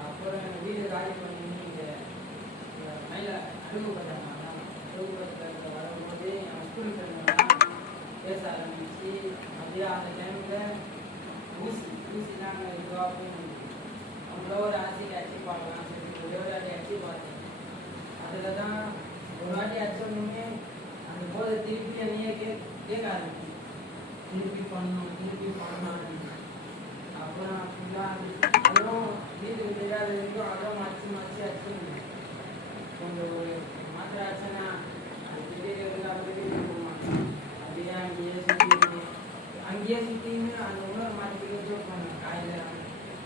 அப்புறம் எங்கள் வீடு காலி பண்ணி இங்கே மேலே அடுப்பு கட்டாங்க அடுப்பு கட்ட வரும்போது என் ஸ்கூல் ஃப்ரெண்ட்லாம் பேச ஆரம்பிச்சு அப்படியே அந்த டைமில் ஊசி ஊசி நாங்கள் இதுவாக போய் அவங்கள ஒரு ஆசைக்கு அடிச்சு பார்க்கலாம் சொல்லி ஒரே ஒரு வாட்டி அடிச்சு பார்த்தேன் அதில் தான் ஒரு வாட்டி அடிச்சோடனே அந்த போதை திருப்பி என்னையே கே கேட்க ஆரம்பிச்சு திருப்பி பண்ணணும் திருப்பி பண்ணணும் அப்படின்னு. அப்புறம் ஃபுல்லாக அதுவும் வீட்டுக்கு தெரியாத வரைக்கும் அதுவும் மறைச்சு மறைச்சு அடிச்சுருந்தேன் கொஞ்சம் அங்கேயே அந்த உணவு மாட்டிக்கிட்டு ஜோக் பண்ணேன் காலையில்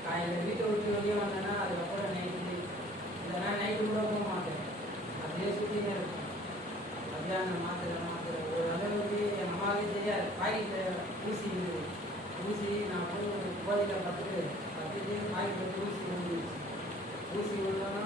காலையில் வீட்டை விட்டு வெளியே வந்தேன்னா அதுக்கப்புறம் நைட்டு இல்லைன்னா நைட்டு கூட போக மாட்டேன். அதே சுற்றினே இருக்கும். மத்தியானம் மாத்திரை மாத்திரை. ஒரு அளவுக்கு என் அம்மாவே தெரியாது. பாக்கெட்டில் ஊசி ஊசி நான் வந்து கோயிலில் பார்த்துட்டு பார்த்துட்டு பாக்கெட்டில் ஊசி வந்துருச்சு. ஊசி விழுந்தோன்னா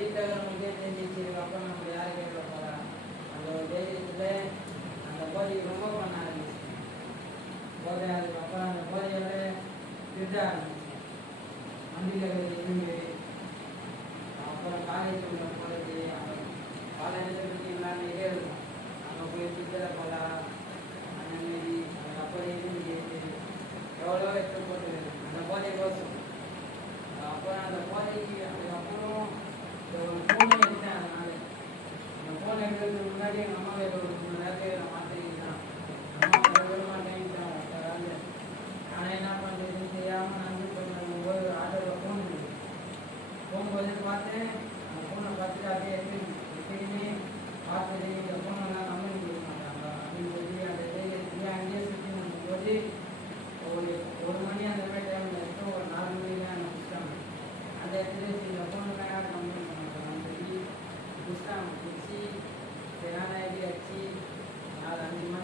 திருட வண்டியில் இருந்து அப்புறம் காலேஜ் உள்ள போகிறது காலேஜில் பார்த்தீங்களான்னு இதே இருக்கும் அங்கே போய் சுற்றுலா போகலாம் அந்த மாரி அதுக்கப்புறம் இருந்து எவ்வளோ எடுத்து போட்டு அந்த போதை கோசம் அப்புறம் அந்த போதைக்கு அதுக்கப்புறம் ஒரு எடுத்தேன் அதனால. அந்த ஃபோன் எடுக்கிறதுக்கு முன்னாடி எங்கள் அம்மாவை ஒரு மூணு நேரத்துக்கு நான் भोजन पाते हैं हमको नवरात्रि आगे ऐसे के लिए बात करेंगे हमको मना हमें अभी बोलिए ये आएँगे सिर्फ़ हम बोलिए और और मनी अंदर में टाइम लगता है, और नाल महीने आना उसका अंदर ऐसे से हमको नया काम हम बोलिए। उसका अच्छी तेरा नाइडी अच्छी नाल अंतिम